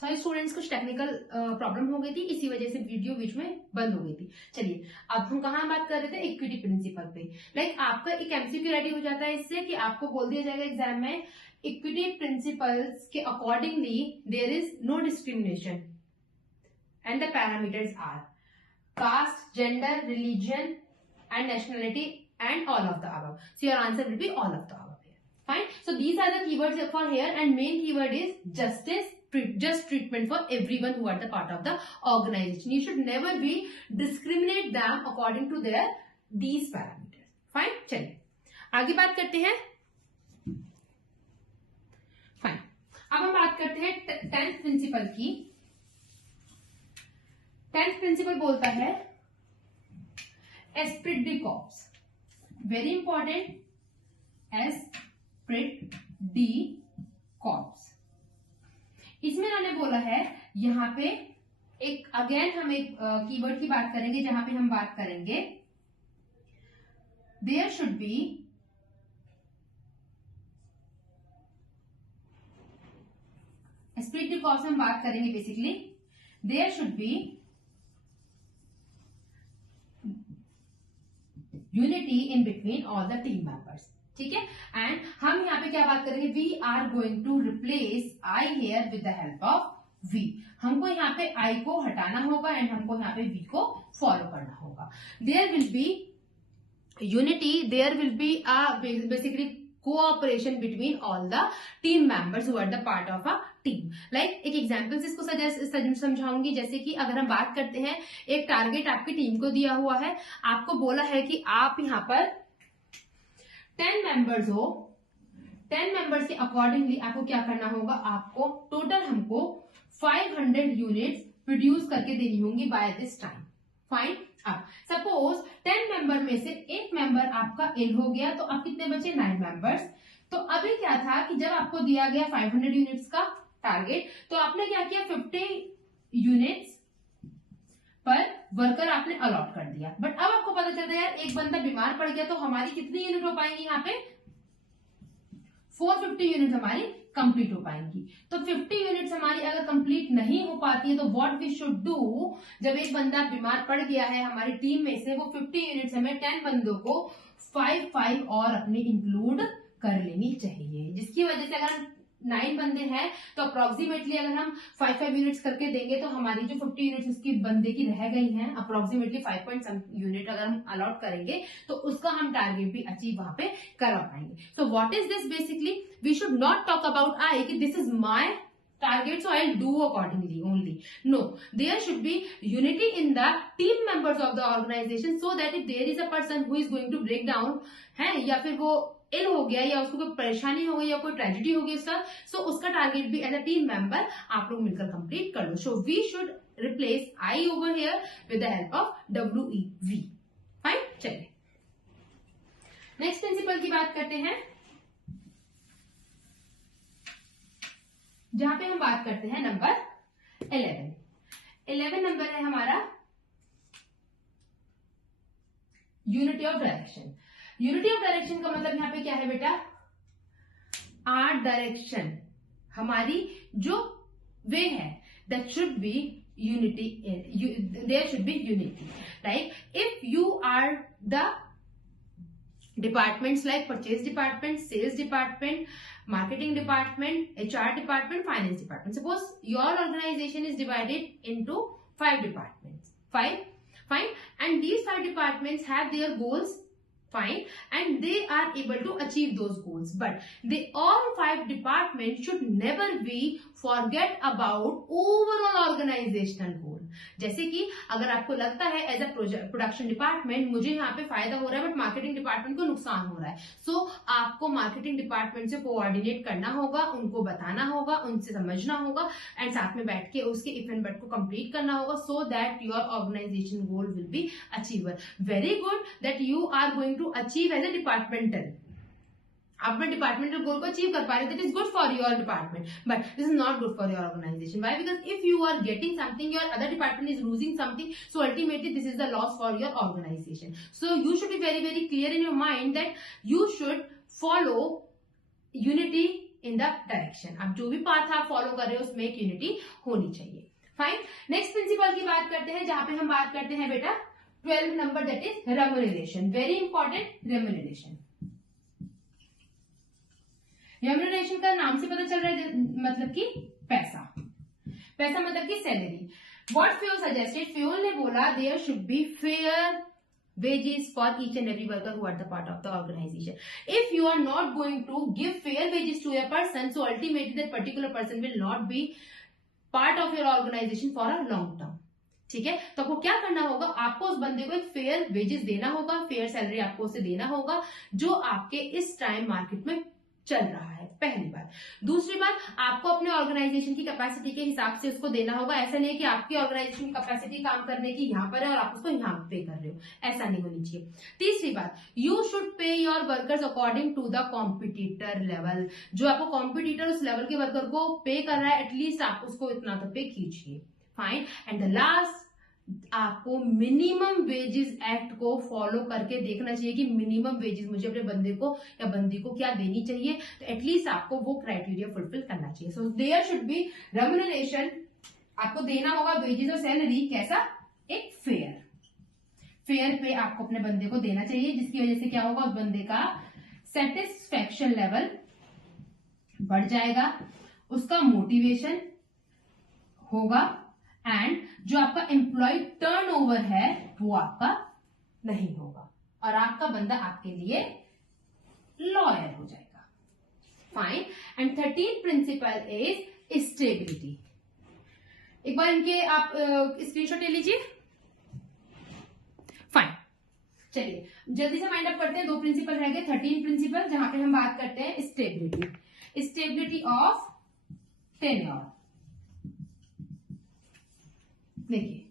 Sorry students, कुछ technical problem हो गई थी, इसी वजह से वीडियो बीच में बंद हो गई थी। चलिए अब हम कहाँ बात कर रहे थे, इक्विटी प्रिंसिपल पे। लाइक आपका एक एमसीक्यू रेडी हो जाता है इससे कि आपको बोल दिया जाएगा एग्जाम में, इक्विटी प्रिंसिपल्स के accordingly there is no discrimination and the parameters are caste, gender, religion and nationality and all of the above. So your answer will be all of the above here. Fine. So these are the keywords for here, and main keyword is justice, just treatment for everyone who are the part of the organization. You should never be discriminate them according to their these parameters. Fine. चलिए आगे बात करते हैं। Fine. अब हम बात करते हैं 10th प्रिंसिपल की। 10th प्रिंसिपल बोलता है Spirit de corps, very important, Spirit de corps. इसमें उन्होंने बोला है यहां पे एक अगेन हम एक कीवर्ड की बात करेंगे, जहां पे हम बात करेंगे there should be esprit de corps हम बात करेंगे basically there should be unity in between all the team members. ठीक है, एंड हम यहाँ पे क्या बात करेंगे, we are going to replace I here with the help of we. हमको यहाँ पे आई को हटाना होगा एंड हमको यहाँ पे वी को फॉलो करना होगा। There will be unity, there will be basically cooperation between all the team members who are the part of a team. Like एक एग्जांपल इसको समझाऊंगी, जैसे कि अगर हम बात करते हैं, एक टारगेट आपकी टीम को दिया हुआ है, आपको बोला है कि आप यहाँ पर 10 मेंबर्स हो, 10 मेंबर्स के अकॉर्डिंगली आपको क्या करना होगा, आपको टोटल हमको 500 यूनिट्स प्रोड्यूस करके देनी होंगी बाय दिस टाइम। फाइन। अब सपोज 10 मेंबर में से एक मेंबर आपका इल हो गया, तो अब कितने बचे, 9 मेंबर्स। तो अभी क्या था कि जब आपको दिया गया 500 यूनिट्स का टारगेट, तो आपने क्या किया, 50 यूनिट्स पर वर्कर आपने अलॉट कर दिया। बट अब आपको पता चलता है यार एक बंदा बीमार पड़ गया, तो हमारी कितनी यूनिट हो पाएंगी, यहाँ पे 450 यूनिट हमारी कंप्लीट हो पाएंगी। तो 50 यूनिट्स हमारी अगर कंप्लीट नहीं हो पाती है, तो व्हाट वी शुड डू, जब एक बंदा बीमार पड़ गया है हमारी टीम में से, वो 50 यूनिट्स हमें 10 बंदों को 5 और अपने इंक्लूड कर लेनी चाहिए, जिसकी वजह से अगर हम 9 बंदे हैं तो अप्रोक्सीमेटली अगर हम 5 यूनिट्स करके देंगे, तो हमारी जो 50 यूनिट्स उसकी बंदे की रह गई हैं, अप्रोक्सीमेटली 5 यूनिट अगर हम अलॉट करेंगे, तो उसका हम टारगेट भी अचीव वहां पे कर पाएंगे। So what is this, basically we should not talk about I कि this is my target, so I'll do accordingly only. No, there should be unity in the team members of the organization, so that if there is a person who is going to break down है, या फिर वो इल हो गया, या उसको कोई परेशानी हो गई, या कोई ट्रेजेडी हो गई उसका, सो उसका टारगेट भी एज अ टीम मेंबर आप लोग मिलकर कंप्लीट कर लो। So we should replace I over here with the help of WEV। Fine. चलिए नेक्स्ट प्रिंसिपल की बात करते हैं, जहां पे हम बात करते हैं नंबर 11 नंबर है हमारा unity of direction. Unity of direction का मतलब यहाँ पे क्या है बेटा, आर डायरेक्शन, हमारी जो वे है, that should be unity, there should be unity. Like if you are the departments like purchase department, sales department, marketing department, HR department, finance department. Suppose your organization is divided into 5 departments. Fine. And these 5 departments have their goals, fine, and they are able to achieve those goals. But they all 5 departments should never be forget about overall organizational goal. जैसे कि अगर आपको लगता है as a production department मुझे यहाँ पे फायदा हो रहा है, बट मार्केटिंग डिपार्टमेंट को नुकसान हो रहा है, सो आपको मार्केटिंग डिपार्टमेंट से कोऑर्डिनेट करना होगा, उनको बताना होगा, उनसे समझना होगा, एंड साथ में बैठ के उसके इफ एंड बट को कंप्लीट करना होगा, so that your organization goal will be achiever. Very good that you are going to achieve as a departmental, आप अपने डिपार्टमेंटल गोल को अचीव कर पा रहे, that is good for your department, but this is not good for your organization. Why? Because if you are getting something, your other department is losing something, so ultimately this is the loss for your organization. So you should be very very clear in your mind that you should follow unity in the direction. आप जो भी path आप follow कर रहे हो उसमें एक unity होनी चाहिए। फाइन, नेक्स्ट प्रिंसिपल की बात करते हैं, जहां पे हम बात करते हैं बेटा 12 number, that is remuneration. Very important, remuneration. Remuneration का नाम से पता चल रहा है मतलब कि पैसा, पैसा मतलब कि salary. What Fayol suggested, Fayol ने बोला there should be fair wages for each and every worker who are the part of the organization. If you are not going to give fair wages to a person, so ultimately that particular person will not be part of your organization for a long term. ठीक है, तो आपको क्या करना होगा, आपको उस बंदे को एक फेयर वेजेस देना होगा, फेयर सैलरी आपको उसे देना होगा जो आपके इस टाइम मार्केट में चल रहा है, पहली बात। दूसरी बात, आपको अपने ऑर्गेनाइजेशन की कैपेसिटी के हिसाब से उसको देना होगा। ऐसा नहीं है कि आपकी ऑर्गेनाइजेशन की कैपेसिटी काम करने की यहाँ पर है और आप उसको यहाँ पे कर रहे हो, ऐसा नहीं होनी चाहिए। तीसरी बात, you should pay your workers according to the competitor level. जो आपको कॉम्पिटिटर उस लेवल के वर्कर को पे कर रहा है, एटलीस्ट आप उसको इतना तो पे कीजिए। फाइन, एंड द लास्ट, आपको मिनिमम वेजेस एक्ट को फॉलो करके देखना चाहिए कि मिनिमम वेजेस मुझे अपने बंदे को या बंदी को क्या देनी चाहिए, तो एटलीस्ट आपको वो क्राइटेरिया फुलफिल करना चाहिए। So there should be remuneration, आपको देना होगा वेजेस और सैलरी कैसा, एक फेयर पे आपको अपने बंदे को देना चाहिए, जिसकी वजह से क्या होगा, उस बंदे का सेटिस्फेक्शन लेवल बढ़ जाएगा, उसका मोटिवेशन होगा, एंड जो आपका एम्प्लॉय टर्नओवर है वो आपका नहीं होगा और आपका बंदा आपके लिए लॉयल हो जाएगा। Fine, and 13th principle is stability. एक बार इनके आप स्क्रीनशॉट ले लीजिए। फाइन, चलिए जल्दी से माइंड अप करते हैं, 2 प्रिंसिपल रह गए। 13th प्रिंसिपल, जहां पे हम बात करते हैं स्टेबिलिटी ऑफ टेन्योर। देखिए,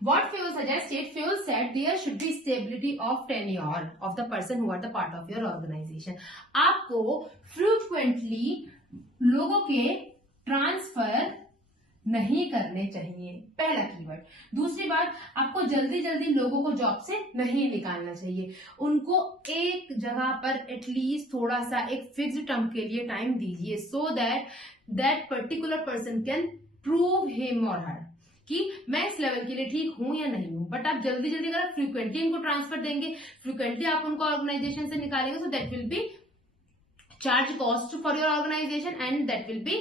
what Fayol suggested, Fayol said there should be stability of tenure of the person who are the part of your organization. आपको frequently लोगों के ट्रांसफर नहीं करने चाहिए, पहला कीवर्ड। दूसरी बात, आपको जल्दी जल्दी लोगों को जॉब से नहीं निकालना चाहिए, उनको एक जगह पर एटलीस्ट थोड़ा सा एक फिक्स्ड टर्म के लिए टाइम दीजिए, so that particular person can prove him और हर कि मैं इस लेवल के लिए ठीक हूं या नहीं हूं। बट आप जल्दी जल्दी अगर फ्रीक्वेंटली इनको ट्रांसफर देंगे, फ्रीक्वेंटली आप उनको ऑर्गेनाइजेशन से निकालेंगे, तो that will be charge cost for your organization and that will be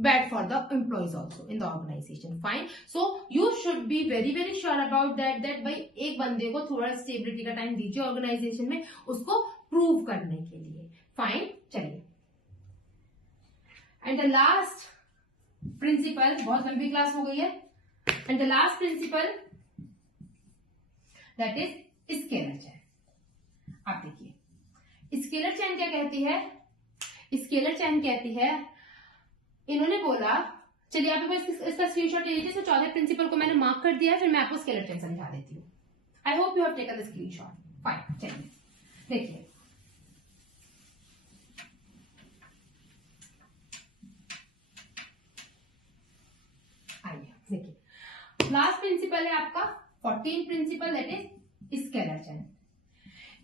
bad for the employees also in the organization. Fine, so you should be very very sure about that भाई एक बंदे को थोड़ा stability का time दीजिए organisation में, उसको prove करने के लिए। फाइन, चलिए, एंड द लास्ट प्रिंसिपल, बहुत लंबी क्लास हो गई है, and the last principle that is scalar chain। आप देखिए स्केलर चैन क्या कहती है, स्केलर चैन कहती है, इन्होंने बोला, चलिए आप इसका स्क्रीनशॉट ले लीजिए। 14 प्रिंसिपल को मैंने मार्क कर दिया है, फिर मैं आपको स्केलर चैन समझा देती हूँ। I hope you have taken the screenshot. Fine, चलिए देखिए, आइए देखिए, लास्ट प्रिंसिपल है आपका 14th principle, that is scalar chain.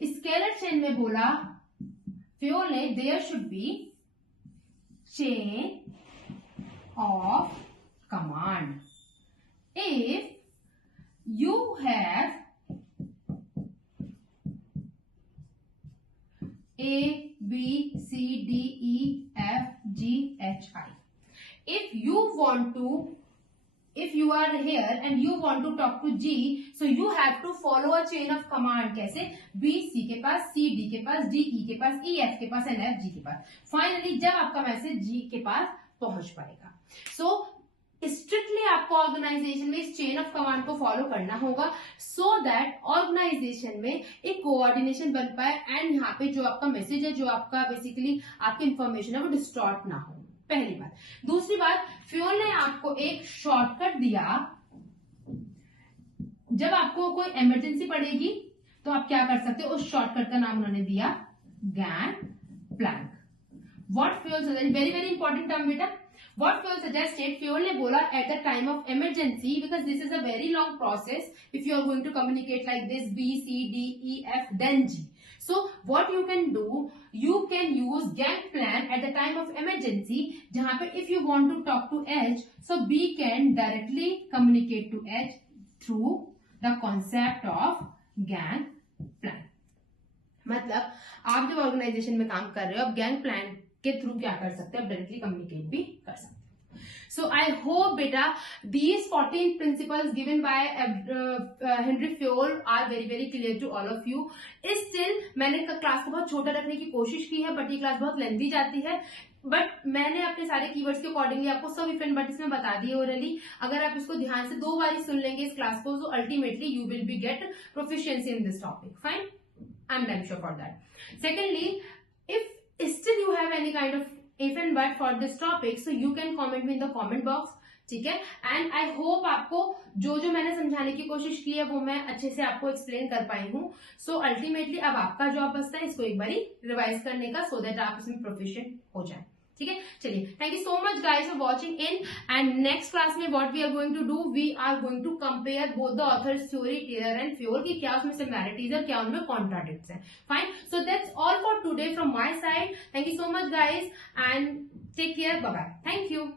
Scalar chain में बोला फ्योल ने, there should be chain of command. If you have A, B, C, D, E, F, G, H, I, if you are here and you want to talk to G, so you have to follow a chain of command। कैसे, B C के पास, C D के पास, D E के पास, E F के पास and F G के पास। Finally जब आपका message G के पास पहुंच पाएगा, सो स्ट्रिक्टली आपको ऑर्गेनाइजेशन में इस चेन ऑफ कमांड को फॉलो करना होगा, सो दैट ऑर्गेनाइजेशन में एक कोऑर्डिनेशन बन पाए एंड यहाँ पे जो आपका मैसेज है, जो आपका बेसिकली आपकी इंफॉर्मेशन है, वो डिस्टॉर्ट ना हो, पहली बात। दूसरी बात, फ्योल ने आपको एक शॉर्टकट दिया, जब आपको कोई इमरजेंसी पड़ेगी तो आप क्या कर सकते हो, उस शॉर्टकट का नाम उन्होंने दिया gang plank. What Fayol suggested, very very important term बेटा। What Fayol suggested, Fayol ने बोला at the time of emergency, because this is a very long process if you are going to communicate like this, B, C, D, E, F, then G. So what you can do, you can use Gangplank at the time of emergency, जहां पे if you want to talk to H, so B can directly communicate to H through the concept of Gangplank. मतलब आप जब organisation में काम कर रहे हो, आप Gangplank के थ्रू क्या कर सकते हो, डायरेक्टली कम्युनिकेट भी कर सकते हो. So I hope beta these 14 principles given by Henry Fayol are very very clear to all of you. Still मैंने क्लास को बहुत छोटा रखने की कोशिश की है, बट ये क्लास बहुत लेंथी जाती है. बट मैंने अपने सारे कीवर्ड्स के अकॉर्डिंगली आपको सब इफ एंड बट इसमें बता दिए ओरली. अगर आप इसको ध्यान से 2 बार सुन लेंगे इस क्लास को, तो ultimately you will be get proficiency in this topic. Fine, I am damn sure for that. Secondly, if still you have any kind of if and but for this topic, so you can comment me in the comment box. ठीक है, and I hope आपको जो जो मैंने समझाने की कोशिश की है वो मैं अच्छे से आपको एक्सप्लेन कर पाई हूँ. सो अल्टीमेटली अब आपका जॉब बचता है इसको एक बारी रिवाइज करने का, सो दैट आप इसमें प्रोफिशिएंट हो जाए. ठीक है, चलिए, thank you so much guys for watching in. And next class में what we are going to do, we are going to compare both the authors theory Taylor and Fayol की क्या उसमें सिमिलैरिटीज है, क्या उनमें कॉन्ट्राडिक्ट्स है. Fine, so that's all for today from my side. Thank you so much guys and take care, bye bye, thank you.